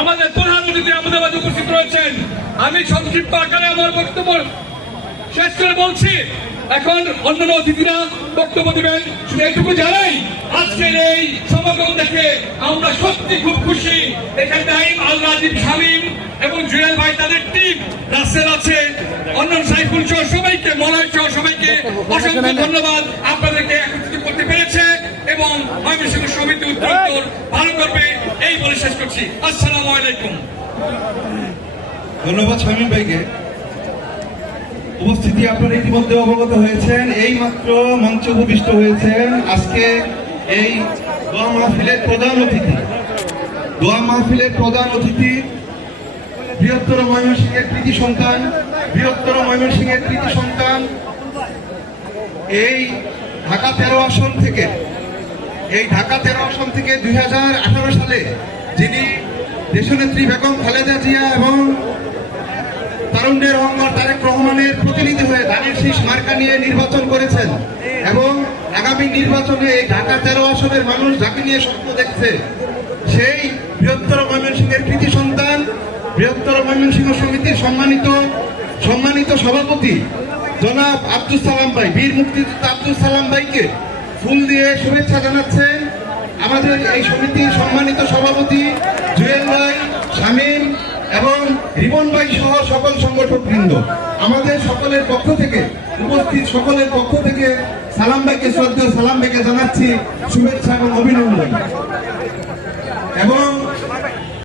আমাদের প্রধান অতিথি আমাদের মাঝে উপস্থিত রয়েছেন। আমি সংক্ষিপ্ত আকারে আমার বক্তব্য শেষ করে বলছি, এখন অন্যান্য অতিথিরা বক্তব্য দিবেন। শুধু এইটুকু জানাই, আজকের এই সমাগম দেখে আমরা সত্যি খুব খুশি। এখানে নাইম, আল রাজীব, শামীম এবং জুয়েল ভাই, তাদের টিম, রাসেল আছে, অন্যান্য সাইফুল সহ সবাইকে, মলয় সহ সবাইকে অসংখ্য ধন্যবাদ। আপনাদেরকে একত্রিত করতে পেরেছে এবং ময়মনসিংহ সমিতি উত্তর ভালো করবে এই বলে শেষ করছি। আসসালামু আলাইকুম। ধন্যবাদ শামীম ভাইকে। উপস্থিতি আপনারা ইতিমধ্যে অবগত হয়েছেন, এই মাত্র মঞ্চ উপবিষ্ট হয়েছেন আজকে এই দোয়া মাহফিলের প্রধান অতিথি। দোয়া মাহফিলের প্রধান অতিথি বৃহত্তর ময়মনসিংহের কৃতি সন্তান, বৃহত্তর ময়মনসিংহের কৃতি সন্তান, এই ঢাকা 13 আসন থেকে, এই ঢাকা 13 আসন থেকে 2018 সালে যিনি দেশনেত্রী বেগম খালেদা জিয়া এবং তারুণ্যের অঙ্গর তারেক রহমানের প্রতিনিধি হয়ে ধানের শীষ মার্কা নিয়ে নির্বাচন করেছেন এবং আগামী নির্বাচনে এই ঢাকা 13 আসনের মানুষ যাকে নিয়ে স্বপ্ন দেখছে, সেই বৃহত্তর ময়মনসিংহের কৃতি সন্তান, বৃহত্তর ময়মনসিংহ সমিতির সম্মানিত সভাপতি জনাব আব্দুল সালাম ভাই, বীর মুক্তিযোদ্ধা আব্দুল সালাম ভাইকে ফুল দিয়ে শুভেচ্ছা জানাচ্ছেন। আমাদের এই সমিতির সম্মানিত সভাপতি জুয়েল ভাই, শামীম এবং রিবন ভাই সহ সকল সংগঠক বৃন্দ, আমাদের সকলের পক্ষ থেকে, উপস্থিত সকলের পক্ষ থেকে সালাম ভাইকে, শ্রদ্ধেয় সালাম ভাইকে জানাচ্ছি শুভেচ্ছা এবং অভিনন্দন। এবং